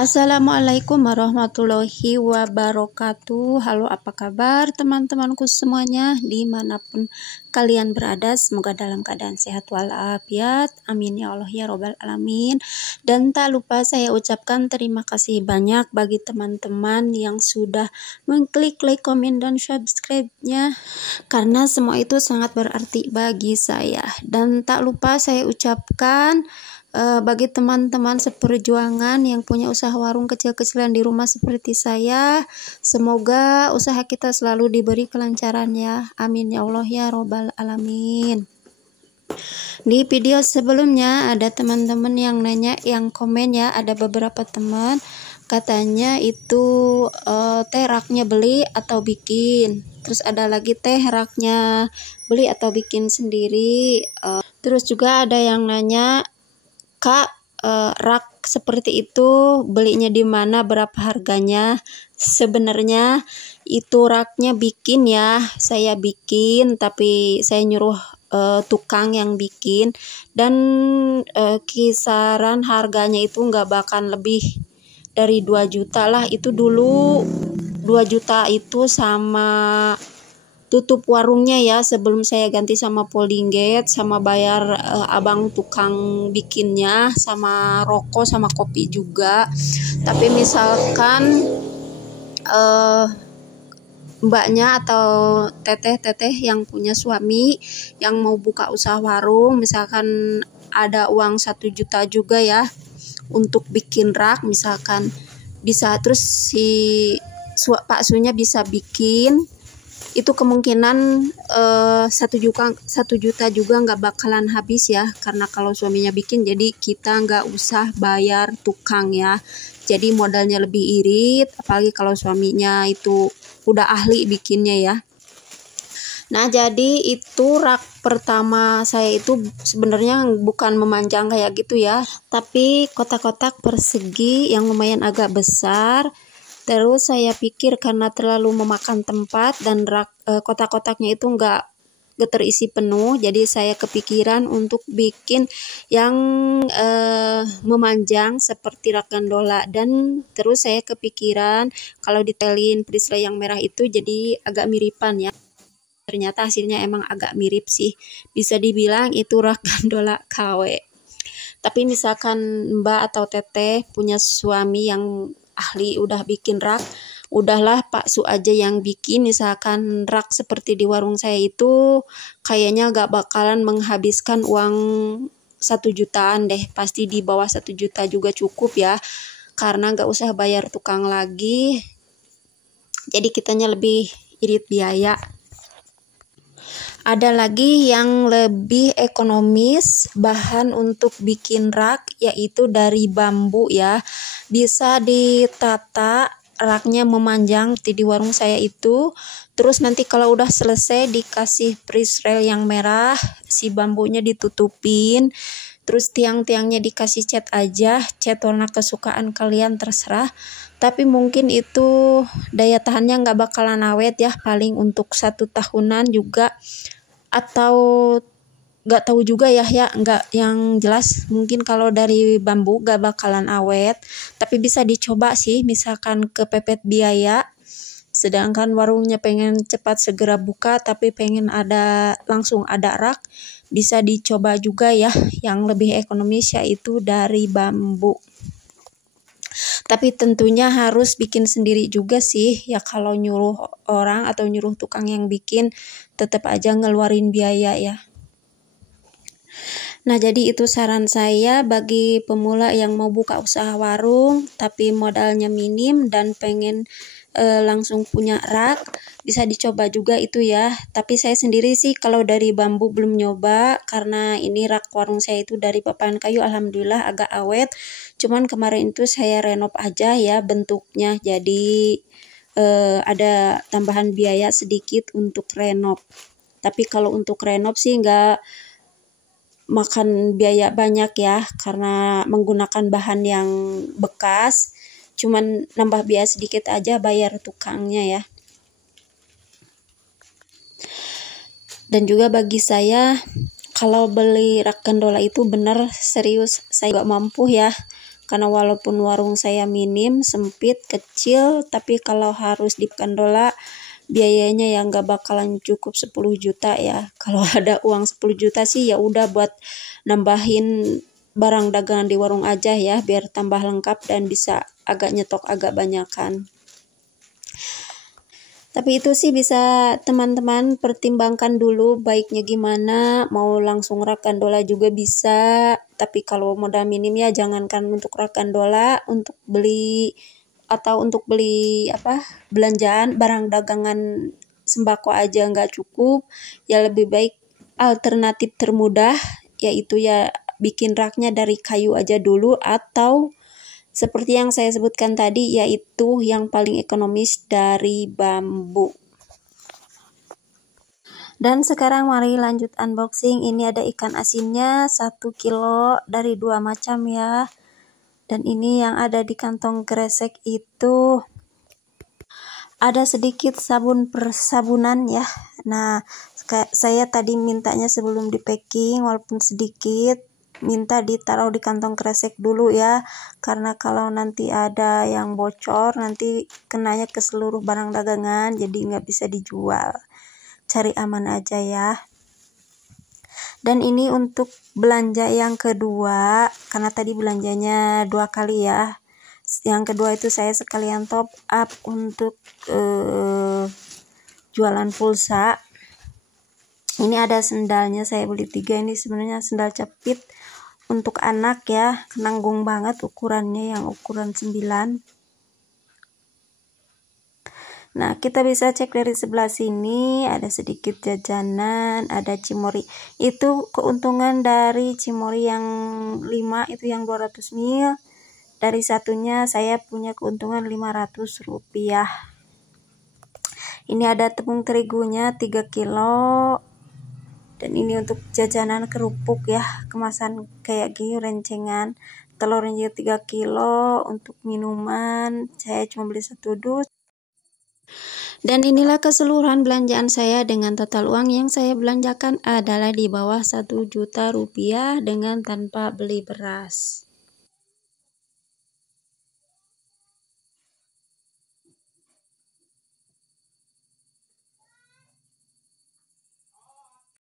Assalamualaikum warahmatullahi wabarakatuh. Halo, apa kabar teman-temanku semuanya dimanapun kalian berada, semoga dalam keadaan sehat walafiat, amin ya Allah ya robbal alamin. Dan tak lupa saya ucapkan terima kasih banyak bagi teman-teman yang sudah mengklik like, komen, dan subscribe-nya, karena semua itu sangat berarti bagi saya. Dan tak lupa saya ucapkan bagi teman-teman seperjuangan yang punya usaha warung kecil-kecilan di rumah seperti saya, semoga usaha kita selalu diberi kelancaran ya, amin ya Allah ya robbal alamin. Di video sebelumnya ada teman-teman yang nanya, yang komen ya, ada beberapa teman katanya itu teh raknya beli atau bikin, terus ada lagi teh raknya beli atau bikin sendiri. Terus juga ada yang nanya, Kak, rak seperti itu belinya di mana, berapa harganya? Sebenarnya itu raknya bikin ya, saya bikin, tapi saya nyuruh tukang yang bikin, dan kisaran harganya itu nggak bakal lebih dari 2 juta lah. Itu dulu 2 juta itu sama tutup warungnya ya, sebelum saya ganti sama folding gate, sama bayar abang tukang bikinnya, sama rokok sama kopi juga. Tapi misalkan mbaknya atau teteh-teteh yang punya suami yang mau buka usaha warung, misalkan ada uang 1 juta juga ya untuk bikin rak, misalkan bisa, terus si Pak Sunya bisa bikin, itu kemungkinan 1 juta juga nggak bakalan habis ya, karena kalau suaminya bikin jadi kita nggak usah bayar tukang ya, jadi modalnya lebih irit, apalagi kalau suaminya itu udah ahli bikinnya ya. Nah, jadi itu rak pertama saya itu sebenarnya bukan memanjang kayak gitu ya, tapi kotak-kotak persegi yang lumayan agak besar. Terus saya pikir karena terlalu memakan tempat dan rak kotak-kotaknya itu nggak terisi penuh, jadi saya kepikiran untuk bikin yang memanjang seperti rak gandola. Dan terus saya kepikiran kalau ditelin prisle yang merah itu jadi agak miripan ya. Ternyata hasilnya emang agak mirip sih, bisa dibilang itu rak gandola KW. Tapi misalkan mbak atau teteh punya suami yang ahli udah bikin rak, udahlah Pak Su aja yang bikin. Misalkan rak seperti di warung saya itu kayaknya gak bakalan menghabiskan uang 1 jutaan deh, pasti di bawah 1 juta juga cukup ya, karena gak usah bayar tukang lagi, jadi kitanya lebih irit biaya. Ada lagi yang lebih ekonomis bahan untuk bikin rak, yaitu dari bambu ya. Bisa ditata raknya memanjang di warung saya itu. Terus nanti kalau udah selesai dikasih prisrail yang merah, si bambunya ditutupin. Terus tiang-tiangnya dikasih cat aja, cat warna kesukaan kalian terserah. Tapi mungkin itu daya tahannya nggak bakalan awet ya, paling untuk 1 tahunan juga, atau nggak tahu juga ya, nggak yang jelas. Mungkin kalau dari bambu nggak bakalan awet, tapi bisa dicoba sih, misalkan kepepet biaya. Sedangkan warungnya pengen cepat segera buka, tapi pengen langsung ada rak, bisa dicoba juga ya, yang lebih ekonomis yaitu dari bambu. Tapi tentunya harus bikin sendiri juga sih ya, kalau nyuruh orang atau nyuruh tukang yang bikin tetap aja ngeluarin biaya ya. Nah, jadi itu saran saya bagi pemula yang mau buka usaha warung tapi modalnya minim dan pengen langsung punya rak, bisa dicoba juga itu ya. Tapi saya sendiri sih kalau dari bambu belum nyoba, karena ini rak warung saya itu dari papan kayu, alhamdulillah agak awet. Cuman kemarin itu saya renov aja ya bentuknya, jadi ada tambahan biaya sedikit untuk renov. Tapi kalau untuk renov sih nggak makan biaya banyak ya, karena menggunakan bahan yang bekas, cuman nambah biaya sedikit aja bayar tukangnya ya. Dan juga bagi saya, kalau beli rak gandola itu bener serius saya gak mampu ya, karena walaupun warung saya minim, sempit, kecil, tapi kalau harus di Pekandola biayanya yang gak bakalan cukup 10 juta ya. Kalau ada uang 10 juta sih ya udah buat nambahin barang dagangan di warung aja ya, biar tambah lengkap dan bisa agak nyetok agak banyakan. Tapi itu sih bisa teman-teman pertimbangkan dulu baiknya gimana, mau langsung rak gandola juga bisa, tapi kalau modal minim ya jangankan untuk rak gandola, untuk beli atau untuk beli belanjaan barang dagangan sembako aja nggak cukup, ya lebih baik alternatif termudah yaitu ya bikin raknya dari kayu aja dulu, atau seperti yang saya sebutkan tadi, yaitu yang paling ekonomis dari bambu. Dan sekarang mari lanjut unboxing. Ini ada ikan asinnya 1 kilo dari 2 macam ya. Dan ini yang ada di kantong kresek itu ada sedikit sabun persabunan ya. Nah, saya tadi mintanya sebelum di packing walaupun sedikit, minta ditaruh di kantong kresek dulu ya, karena kalau nanti ada yang bocor nanti kenanya ke seluruh barang dagangan, jadi nggak bisa dijual. Cari aman aja ya. Dan ini untuk belanja yang kedua, karena tadi belanjanya 2 kali ya. Yang kedua itu saya sekalian top up untuk jualan pulsa. Ini ada sendalnya, saya beli 3, ini sebenarnya sendal jepit untuk anak ya, nanggung banget ukurannya, yang ukuran 9. Nah, kita bisa cek dari sebelah sini, ada sedikit jajanan, ada cimori. Itu keuntungan dari cimori yang 5 itu yang 200 ml. Dari satunya saya punya keuntungan 500 rupiah. Ini ada tepung terigunya 3 kilo. Dan ini untuk jajanan kerupuk ya, kemasan kayak gini rencengan. Telurnya 3 kilo, untuk minuman saya cuma beli 1 dus. Dan inilah keseluruhan belanjaan saya dengan total uang yang saya belanjakan adalah di bawah 1 juta rupiah dengan tanpa beli beras.